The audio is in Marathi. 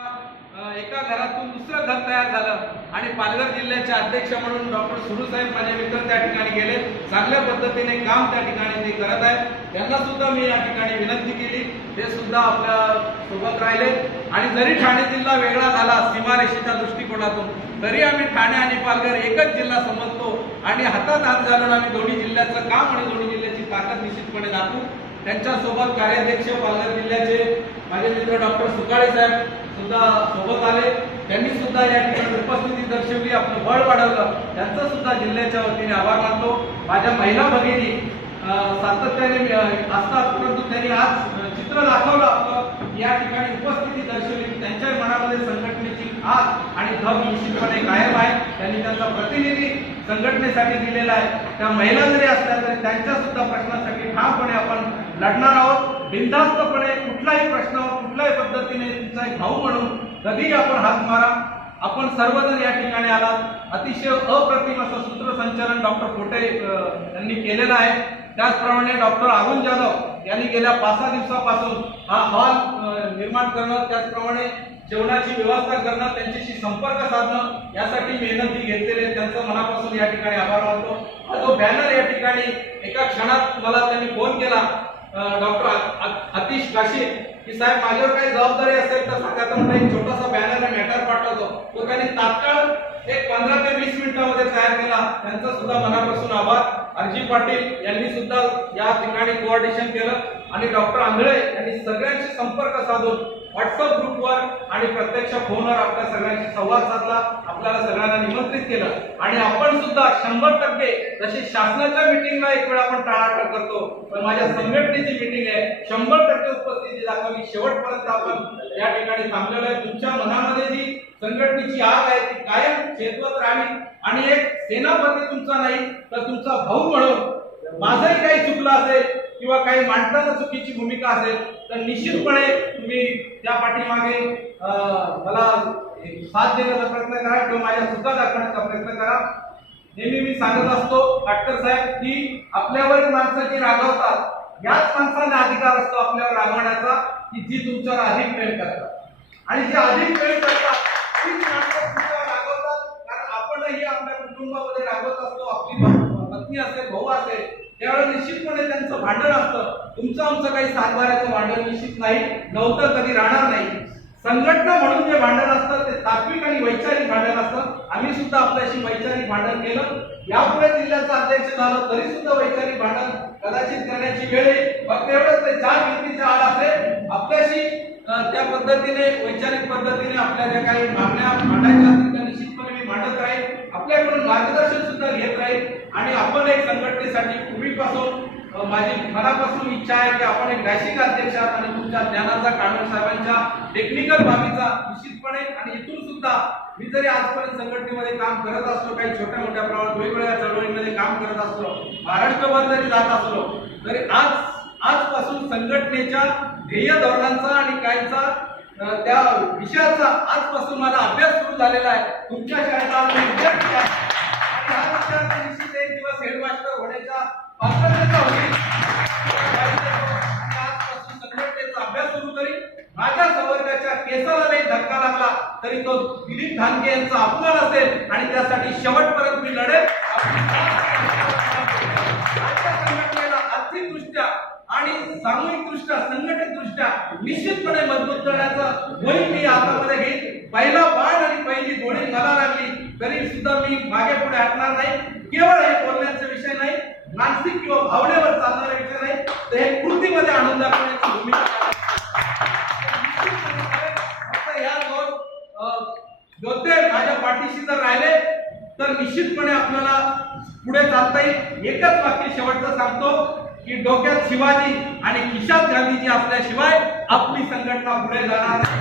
एका घरातून दुसरं घर तयार झालं. आणि पालघर जिल्ह्याचे अध्यक्ष म्हणून डॉक्टर सुरूसाहेब माझे मित्र त्या ठिकाणी गेले. चांगल्या पद्धतीने काम त्या ठिकाणी ते करत आहेत. त्यांना सुद्धा मी या ठिकाणी विनंती केली. ते सुद्धा आपल्यासोबत राहिले. आणि जरी ठाणे जिल्हा वेगळा झाला सीमारेषेच्या दृष्टिकोनातून तरी आम्ही ठाणे आणि पालघर एकच जिल्हा समजतो. आणि हातात हात घालून आम्ही दोन्ही जिल्ह्याचं काम आणि दोन्ही जिल्ह्याची ताकद निश्चितपणे दाखवू. त्यांच्यासोबत कार्याध्यक्ष पालघर जिल्ह्याचे माझे मित्र डॉक्टर सुकाळे साहेब सुद्धा सोबत आले. त्यांनी सुद्धा या ठिकाणी उपस्थिती दर्शवली आपलं बळ वाढवलं. त्यांचं सुद्धा जिल्ह्याच्या वतीने आभार मानतो. माझ्या महिला भगिनी सातत्याने असतात परंतु त्यांनी आज चित्र दाखवलं आपलं. या ठिकाणी उपस्थिती दर्शवली. त्यांच्या मनामध्ये संघटनेची आग आणि धम निश्चितपणे कायम आहे. त्यांनी त्यांचा प्रतिनिधी संघटनेसाठी दिलेला आहे. त्या महिला जरी असल्या तरी त्यांच्या सुद्धा प्रश्नासाठी ठामपणे आपण लढणार आहोत. बिनधास्तपणे कुठलाही प्रश्न कुठल्याही पद्धतीने तुमचा एक भाऊ म्हणून कधीही आपण हात मारा. आपण सर्वजण या ठिकाणी आलात. अतिशय अप्रतिम असं सूत्रसंचालन डॉक्टर फोटे यांनी केलेलं आहे. त्याचप्रमाणे डॉक्टर अरुण जाधव यांनी गेल्या पाच सहा दिवसापासून हा हॉल निर्माण करणं त्याचप्रमाणे जेवणाची व्यवस्था करणं त्यांच्याशी संपर्क साधणं यासाठी मेहनती घेतलेले त्यांचं मनापासून या ठिकाणी आभार मानतो. हा जो बॅनर या ठिकाणी एका क्षणात मला त्यांनी फोन केला. डॉक्टर अतिश काशी की साहेब माझ्यावर काही जबाबदारी असेल तर सांगा. तर एक छोटासा बॅनर मॅटर पाठवतो. तो त्यांनी तात्काळ एक पंधरा ते वीस मिनिटामध्ये तयार केला. त्यांचा सुद्धा मनापासून आभार. अर्जी पाटील यांनी सुद्धा या ठिकाणी कोऑर्डिनेशन केलं. आणि डॉक्टर आंधळे यांनी सगळ्यांशी संपर्क साधून व्हॉट्सअप ग्रुपवर आणि प्रत्यक्ष फोनवर आपल्या सगळ्यांशी संवाद साधला. आपल्याला सगळ्यांना निमंत्रित केलं. आणि आपण सुद्धा शंभर टक्के जशी शासनाच्या मिटिंगला एक वेळ आपण टाळाटाळ करतो पण माझ्या संघटनेची मिटिंग आहे. शंभर टक्के उपस्थिती दाखवली. शेवटपर्यंत आपण या ठिकाणी थांबलेलो आहे. तुमच्या मनात कायम चेतवत आणि एक सेनापती तुमचा नाही तर तुमचा भाऊ म्हणून माझंही काही चुकलं असेल किंवा काही मांडताना चुकीची भूमिका असेल तर निश्चितपणे तुम्ही त्या पाठीमागे मला साथ देण्याचा प्रयत्न करा किंवा माझ्या सुद्धा दाखवण्याचा प्रयत्न करा. नेहमी मी सांगत असतो डॉक्टर साहेब की आपल्यावर माणसं जी रागवतात याच माणसांना अधिकार असतो आपल्यावर रागवण्याचा की जी तुमच्यावर अधिक प्रेम करतात. आणि जे अधिक प्रेम करतात तीच माणसं कुटुंबामध्ये रागवत असतो आपली पत्नी असेल भाऊ असेल त्यावेळेला निश्चितपणे त्यांचं भांडण असतं. तुमचं आमचं काही सातबाऱ्याचं भांडण निश्चित नाही नव्हतं कधी राहणार नाही. संघटना म्हणून जे भांडण असतं ते तात्विक आणि वैचारिक भांडण असतं. आम्ही सुद्धा आपल्याशी वैचारिक भांडण केलं. यापुढे जिल्ह्याचा अध्यक्ष झालं तरी सुद्धा वैचारिक भांडण कदाचित करण्याची वेळ येईल फक्त एवढंच ते चार भिंतीच्या आड असेल आपल्याशी त्या पद्धतीने वैचारिक पद्धतीने आपल्या ज्या काही मागण्या मांडायच्या असतील त्या निश्चितपणे मी मांडत राहील आपल्याकडून मार्गदर्शन सुद्धा घेत राहील आणि आपण एक संघटनेसाठी पूर्वीपासून माझी मनापासून इच्छा आहे की आपण एक डॅशिंग अध्यक्ष आणि तुमच्या ज्ञानाचा कानून साहेबांच्या टेक्निकल बाबीचा निश्चितपणे आणि इथून सुद्धा मी जरी आजपर्यंत संघटनेमध्ये काम करत असलो काही छोट्या मोठ्या प्रमाणात वेगवेगळ्या चळवळीमध्ये काम करत असलो महाराष्ट्रभर जरी जात असलो तरी आज आजपासून संघटनेच्या ध्येय धोरणांचा आणि काहीचा त्या विषयाचा आजपासून माझा अभ्यास सुरू झालेला आहे. तुमच्या शाळेचा दिवस होण्याच्या पात्रतेचा होईल. संघटनेचा अभ्यास सुरू करीन. माझ्या संवर्गाच्या केसाला नाही धक्का लागला तरी तो दिलीप धानके यांचा अपमान असेल आणि त्यासाठी शेवटपर्यंत मी लढेल. आजच्या संघटनेला आर्थिकदृष्ट्या आणि सामूहिकदृष्ट्या संघटितदृष्ट्या निश्चितपणे मजबूत करण्याचा मोहीम मी हातामध्ये घेईन. पहिला बाण आणि पहिली गोळी मला लागली तरी सुद्धा मी मागे पुढे हटणार नाही. केवळ हे बोलण्याचा विषय नाही मानसिक किंवा भावनेवर चालणारे विषय नाही तर हे कृतीमध्ये आणून दाखवण्याची भूमिका या दोन योद्धे माझ्या पाठीशी जर राहिले तर निश्चितपणे आपल्याला पुढे चालता येईल. एकच वाक्य शेवटचं सांगतो की डोक्यात शिवाजी आणि किशात गांधीजी असल्याशिवाय आपली संघटना पुढे जाणार नाही.